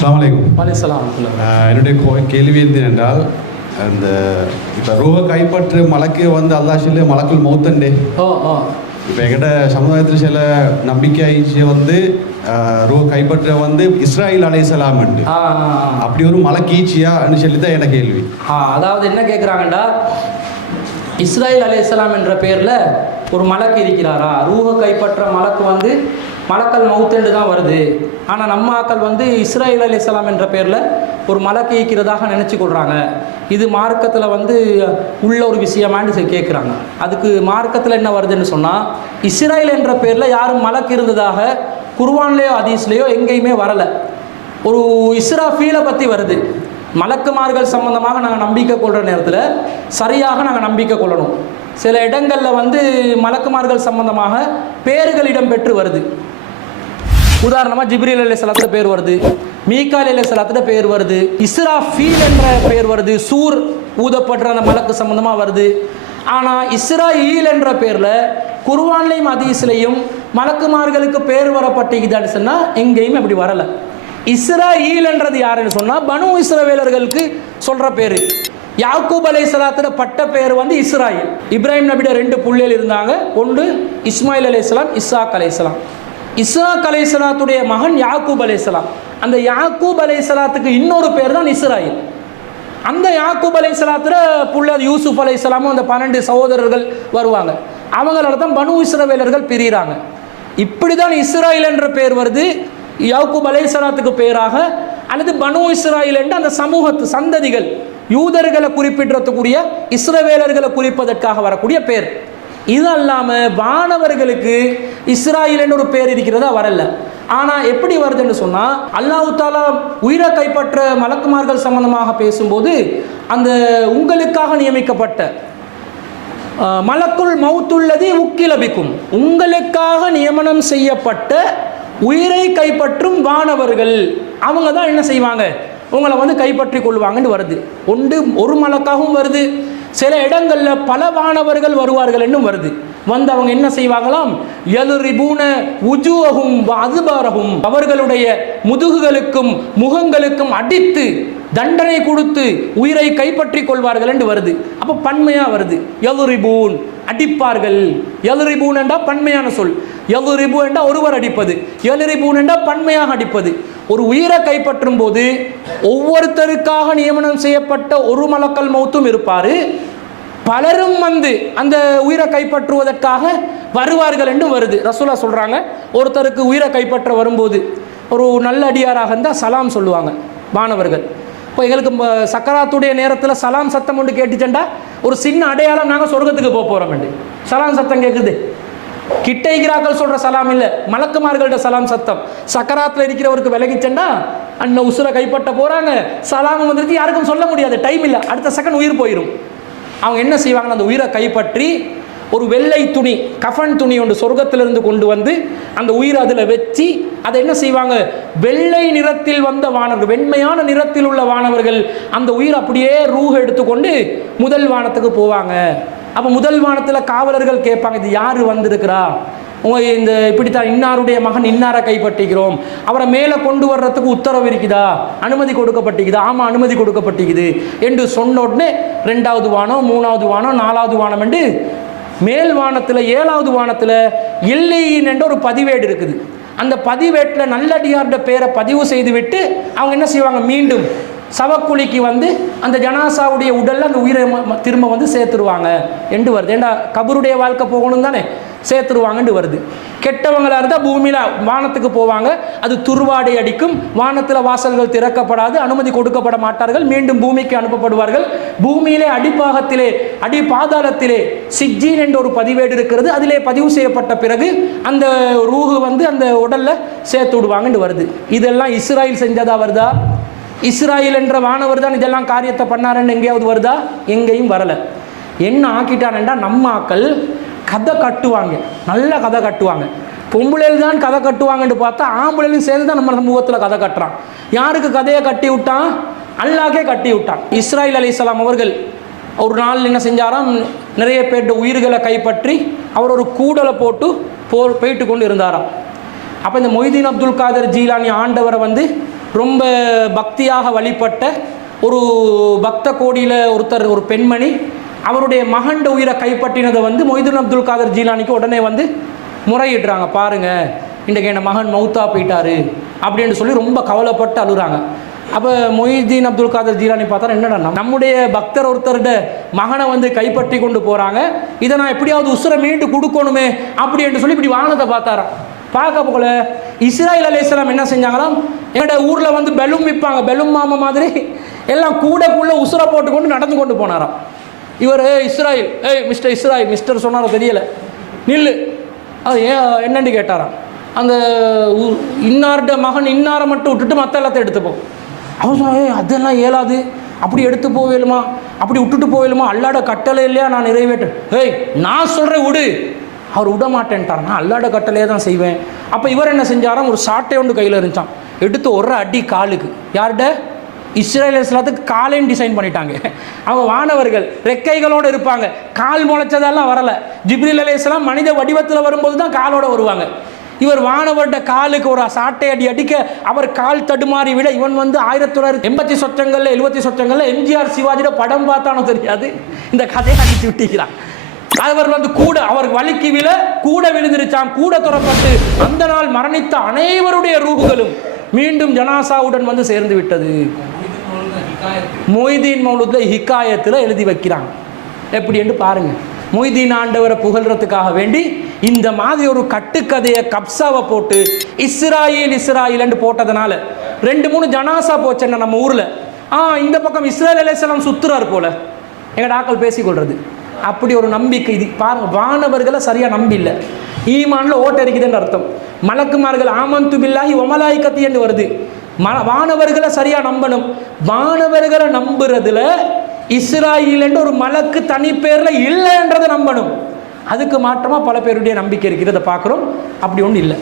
அஸ்ஸலாமு அலைக்கும். வலைசலாம் என்னுடைய கேள்வி எது என்றால் அந்த இப்போ ரூஹ கைப்பற்று மலக்கு வந்து அல்லாஹ் சொல்லி மலக்குள் மௌத்தண்டே. ஓ ஓ. இப்போ எங்கிட்ட சமுதாயத்தில் சில நம்பிக்கை ஆயிடுச்சு வந்து ரூஹ கைப்பற்ற வந்து இஸ்ராயில் அலைசலாம். அப்படி ஒரு மலக்கு ஈச்சியான்னு சொல்லி தான் எனக்கு கேள்வி. ஆ அதாவது என்ன கேட்குறாங்கடா இஸ்ராயல் அலைஹிஸ்ஸலாம் என்ற பேரில் ஒரு மலக்கு இருக்கிறாரா? ரூஹ கைப்பற்ற மலக்கு வந்து மலக்கல் மவுத்தெண்டு தான் வருது. ஆனால் நம்ம ஆக்கள் வந்து இஸ்ராயல் இஸ்லாம் என்ற பேரில் ஒரு மலக்கு ஈக்கிறதாக நினச்சி கொள்கிறாங்க இது மார்க்கத்தில் வந்து உள்ள ஒரு விஷயமான்னு கேட்குறாங்க அதுக்கு மார்க்கத்தில் என்ன வருதுன்னு சொன்னால் இஸ்ராயில் என்ற பேரில் யாரும் மலக்கு இருந்ததாக குர்வான்லேயோ அதீஸ்லேயோ எங்கேயுமே வரலை. ஒரு இஸ்ராஃபீலை பற்றி வருது. மலக்குமார்கள் சம்பந்தமாக நாங்கள் நம்பிக்கை கொள்கிற நேரத்தில் சரியாக நாங்கள் நம்பிக்கை கொள்ளணும். சில இடங்களில் வந்து மலக்குமார்கள் சம்பந்தமாக பேர்கள் இடம்பெற்று வருது. உதாரணமாக ஜிப்ரீல் அலி சலாத்தில் பேர் வருது மீகால் அலி சலாத்தில் பேர் வருது இஸ்ராஃபீல் என்ற பேர் வருது சூர் ஊதப்படுற அந்த மலக்கு சம்பந்தமாக வருது. ஆனால் இஸ்ராயில் என்ற பேரில் குர்வான்லையும் அதீஸ்லையும் மலக்குமார்களுக்கு பேர் வரப்பட்டிருக்குதான்னு சொன்னால் எங்கேயும் அப்படி வரலை. இஸ்ராயில்ன்றது யாருன்னு சொன்னால் பனு இஸ்ரவேலர்களுக்கு சொல்கிற பேர். யாக்கூப் அலை அலைஹிஸ்ஸலாத்துல பட்ட பேர் வந்து இஸ்ராயில். இப்ராஹிம் நபியோட ரெண்டு புள்ளியில் இருந்தாங்க. ஒன்று இஸ்மாயில் அலைஹிஸ்ஸலாம் இஸ்ஸாக் அலைஹிஸ்ஸலாம் இஸ்ராக் அலைசலாத்துடைய மகன் யாக்கூப் அலைசலாம் அந்த யாக்கூப் அலைசலாத்துக்கு இன்னொரு பேர் தான் இஸ்ராயில். அந்த யாக்கூப் அலைசலாத்துல புள்ளர் யூசுப் அலைசலாமும் அந்த பன்னெண்டு சகோதரர்கள் வருவாங்க. அவங்களால தான் பனு இஸ்ரவேலர்கள் பிரிகிறாங்க இப்படி தான் இஸ்ராயில் என்ற பேர் வருது. யாக்கூப் அலைசலாத்துக்கு பேராக அல்லது பனு இஸ்ராயில் என்ற அந்த சமூகத்து சந்ததிகள் யூதர்களை குறிப்பிடுறதுக்குரிய இஸ்ரவேலர்களை குறிப்பதற்காக வரக்கூடிய பேர். இது அல்லாமல் வானவர்களுக்கு இஸ்ராயல்னு ஒரு பேர் இருக்கிறதா வரல. ஆனால் எப்படி வருதுன்னு சொன்னால் அல்லாஹு தாலா உயிரை கைப்பற்ற மலக்குமார்கள் சம்பந்தமாக பேசும்போது அந்த உங்களுக்காக நியமிக்கப்பட்ட மலக்குள் மவுத்துள்ளது உக்கிலபிக்கும் உங்களுக்காக நியமனம் செய்யப்பட்ட உயிரை கைப்பற்றும் வானவர்கள் அவங்க தான் என்ன செய்வாங்க? உங்களை வந்து கைப்பற்றி கொள்வாங்கன்னு வருது. ஒன்று ஒரு மலக்காகவும் வருது. சில இடங்களில் பல வானவர்கள் வருவார்கள் என்னும் வருது. வந்து அவங்க என்ன செய்வாங்களாம்? எலுரிபூன உஜுவகும் அதுபாரகும் அவர்களுடைய முதுகுகளுக்கும் முகங்களுக்கும் அடித்து தண்டனை கொடுத்து உயிரை கைப்பற்றி கொள்வார்கள் என்று வருது. அப்போ பன்மையாக வருது. எலுரிபூன் அடிப்பார்கள். எலுரிபூன் என்றால் பன்மையான சொல். எலுரிபு என்றால் ஒருவர் அடிப்பது. எலுரிபூன் என்றால் பன்மையாக அடிப்பது. ஒரு உயிரை கைப்பற்றும் போது ஒவ்வொருத்தருக்காக நியமனம் செய்யப்பட்ட ஒரு மலக்கல் மௌத்தும் இருப்பார். பலரும் வந்து அந்த உயிரை கைப்பற்றுவதற்காக வருவார்கள் என்று வருது. ரசூலா சொல்கிறாங்க ஒருத்தருக்கு உயிரை கைப்பற்ற வரும்போது ஒரு நல்ல அடியாராக இருந்தால் சலாம் சொல்லுவாங்க மாணவர்கள். இப்போ எங்களுக்கு சக்கராத்துடைய நேரத்தில் சலாம் சத்தம் ஒன்று கேட்டுச்சண்டா ஒரு சின்ன அடையாளம் நாங்கள் சொர்க்கத்துக்கு போக போகிறோம் சலாம் சத்தம் கேட்குது கிட்டைகிறார்கள் சொல்கிற சலாம் இல்லை. மலக்குமார்கள்ட்ட சலாம் சத்தம். சக்கராத்தில் இருக்கிறவருக்கு விலகி விலகிச்சண்டா அண்ணன் உசுரை கைப்பற்ற போகிறாங்க சலாம் வந்துருக்கு யாருக்கும் சொல்ல முடியாது. டைம் இல்லை. அடுத்த செகண்ட் உயிர் போயிடும் அவங்க என்ன செய்வாங்கன்னா அந்த உயிரை கைப்பற்றி ஒரு வெள்ளை துணி கஃபன் துணி ஒன்று சொர்க்கத்திலிருந்து கொண்டு வந்து அந்த உயிரை அதில் வச்சு அதை என்ன செய்வாங்க? வெள்ளை நிறத்தில் வந்த வானவர்கள் வெண்மையான நிறத்தில் உள்ள வானவர்கள் அந்த உயிர் அப்படியே ரூக எடுத்துக்கொண்டு முதல் வானத்துக்கு போவாங்க. அப்போ முதல் வானத்தில் காவலர்கள் கேட்பாங்க இது யார் வந்திருக்கிறா? உங்க இந்த இப்படித்தான் இன்னாருடைய மகன் இன்னாரை கைப்பற்றிக்கிறோம் அவரை மேலே கொண்டு வர்றதுக்கு உத்தரவு இருக்குதா? அனுமதி கொடுக்கப்பட்டிக்குதா ஆமாம் அனுமதி கொடுக்கப்பட்டிருக்குது. என்று சொன்ன உடனே ரெண்டாவது வானம் மூணாவது வானம் நாலாவது வானம் என்று மேல் வானத்தில் ஏழாவது வானத்தில் இல்லையின் என்ற ஒரு பதிவேடு இருக்குது. அந்த பதிவேட்டில் நல்லடியார்ட பேரை பதிவு செய்து விட்டு அவங்க என்ன செய்வாங்க? மீண்டும் சவக்குழிக்கு வந்து அந்த ஜனாசாவுடைய உடலில் அந்த உயிரை திரும்ப வந்து சேர்த்துருவாங்க. என்று வருது. ஏண்டா கபருடைய வாழ்க்கை போகணும் தானே? சேர்த்துருவாங்கன்னு வருது. கெட்டவங்களா இருந்தால் பூமியில் வானத்துக்கு போவாங்க. அது துருவாடை அடிக்கும். வானத்தில் வாசல்கள் திறக்கப்படாது. அனுமதி கொடுக்கப்பட மாட்டார்கள். மீண்டும் பூமிக்கு அனுப்பப்படுவார்கள். பூமியிலே அடிப்பாகத்திலே அடி பாதாளத்திலே சிஜ்ஜீன் என்ற ஒரு பதிவேடு இருக்கிறது. அதிலே பதிவு செய்யப்பட்ட பிறகு அந்த ரூஹு வந்து அந்த உடலில் சேர்த்து விடுவாங்கன்னு வருது. இதெல்லாம் இஸ்ராயில் செஞ்சதாக வருதா? இஸ்ராயில் என்ற வானவர் தான் இதெல்லாம் காரியத்தை பண்ணாருன்னு எங்கேயாவது வருதா? எங்கேயும் வரலை. என்ன ஆக்கிட்டானேண்டா? நம்ம ஆக்கள் கதை கட்டுவாங்க. நல்ல கதை கட்டுவாங்க. பொம்பளையில் தான் கதை கட்டுவாங்கன்னு பார்த்தா ஆம்பளையிலும் சேர்ந்து தான் நம்ம சமூகத்தில் கதை கட்டுறான். யாருக்கு கதையை கட்டி விட்டான்? அல்லாக்கே கட்டி விட்டான். இஸ்ராயில் அலிசலாம் அவர்கள் ஒரு நாள் என்ன செஞ்சாராம்? நிறைய பேர்ட்ட உயிர்களை கைப்பற்றி அவர் ஒரு கூடலை போட்டு போ போயிட்டு கொண்டு இருந்தாராம். அப்போ இந்த மொய்தீன் அப்துல் காதர் ஜீலானி ஆண்டவரை வந்து ரொம்ப பக்தியாக வழிபட்ட ஒரு பக்த கோடியில் ஒருத்தர் ஒரு பெண்மணி அவருடைய மகண்ட உயிரை கைப்பற்றினதை வந்து மொய்துன் அப்துல் காதர் ஜீலானிக்கு உடனே வந்து முறையிடுறாங்க. பாருங்கள் இன்றைக்கு என் மகன் மௌத்தா போயிட்டாரு அப்படின்னு சொல்லி ரொம்ப கவலைப்பட்டு அழுகிறாங்க. அப்போ மொய்தீன் அப்துல் காதர் ஜீலானி பார்த்தா என்னடா நம்முடைய பக்தர் ஒருத்தருட மகனை வந்து கைப்பற்றி கொண்டு போகிறாங்க இதை நான் எப்படியாவது உசுரை மீண்டு கொடுக்கணுமே அப்படி என்று சொல்லி இப்படி வானத்தை பார்த்தாராம். பார்க்க போகல இஸ்ராயல் அலையாம் என்ன செஞ்சாங்களாம்? எங்களோட ஊரில் வந்து பெலும் விற்பாங்க பெலும் மாமா மாதிரி. எல்லாம் கூடக்குள்ள உசுரை போட்டுக்கொண்டு நடந்து கொண்டு போனாராம். இவர் இஸ்ராயில் ஏய் மிஸ்டர் இஸ்ராயில் மிஸ்டர் சொன்னாரோ தெரியல. நில்லு. அது ஏன் என்னன்னு கேட்டாராம். அந்த இன்னார்ட மகன் இன்னாரை மட்டும் விட்டுட்டு மற்ற எல்லாத்தையும் எடுத்துப்போம் அவர் சொன்ன ஏய் அதெல்லாம் இயலாது. அப்படி எடுத்து போவேலுமா? அப்படி விட்டுட்டு போவேலுமா? அல்லாட கட்டளை இல்லையா? நான் நிறைவேற்றேன். ஏய் நான் சொல்கிறேன் விடு. அவர் விட மாட்டேன்ட்டார் நான் அல்லாட கட்டளையே தான் செய்வேன். அப்போ இவர் என்ன செஞ்சாராம்? ஒரு சாட்டை ஒன்று கையில் இருந்துச்சான் எடுத்து ஒரு அடி காலுக்கு. யார்கிட்ட? இஸ்ரேல் இஸ்லாத்துக்கு காலையும் டிசைன் பண்ணிட்டாங்க. அவங்க வானவர்கள் ரெக்கைகளோடு இருப்பாங்க. கால் முளைச்சதெல்லாம் வரல. ஜிப்ரில் அலையாம் மனித வடிவத்தில் வரும்போது தான் காலோட வருவாங்க. இவர் வானவர்கிட்ட காலுக்கு ஒரு சாட்டை அடி அடிக்க அவர் கால் தடுமாறி விட இவன் வந்து ஆயிரத்தி தொள்ளாயிரத்தி எண்பத்தி சொச்சங்கள்ல எழுபத்தி சொச்சங்கள்ல எம்ஜிஆர் சிவாஜியோட படம் பார்த்தானோ தெரியாது? இந்த கதையை அடித்து விட்டுக்கிறான் அவர் வந்து கூட அவர் வலிக்கு விழ கூட விழுந்திருச்சாம் கூட துறப்பட்டு அந்த நாள் மரணித்த அனைவருடைய ரூபுகளும் மீண்டும் ஜனாசாவுடன் வந்து சேர்ந்து விட்டது. மொய்தீன் மௌலுத்ல ஹிக்காயத்தில் எழுதி வைக்கிறான் எப்படி என்று பாருங்க. மொய்தீன் ஆண்டவரை புகழ்றதுக்காக வேண்டி இந்த மாதிரி ஒரு கட்டுக்கதையை கப்சாவை போட்டு இஸ்ராயில் இஸ்ராயேல்னு போட்டதுனால ரெண்டு மூணு ஜனாசா போச்சேன்னா நம்ம ஊரில். ஆ இந்த பக்கம் இஸ்ரேல் அலேசலாம் சுத்துறாரு போல. எங்கட டாக்கள் பேசிக்கொள்றது. அப்படி ஒரு நம்பிக்கை இது. பாருங்க வானவர்களை சரியாக நம்பில்லை. ஈமான்ல ஓட்ட இருக்குதுன்னு அர்த்தம். மலக்குமார்கள் ஆமந்து பில்லாஹி ஒமலாய்கத்தி என்று வருது. ம வானவர்களை சரியாக நம்பணும். வானவர்களை நம்புறதுல இஸ்ராயில்ன்ற ஒரு மலக்கு தனிப்பேரில் இல்லைன்றதை நம்பணும். அதுக்கு மாற்றமாக பல பேருடைய நம்பிக்கை இருக்கிறத பார்க்குறோம். அப்படி ஒன்றும் இல்லை.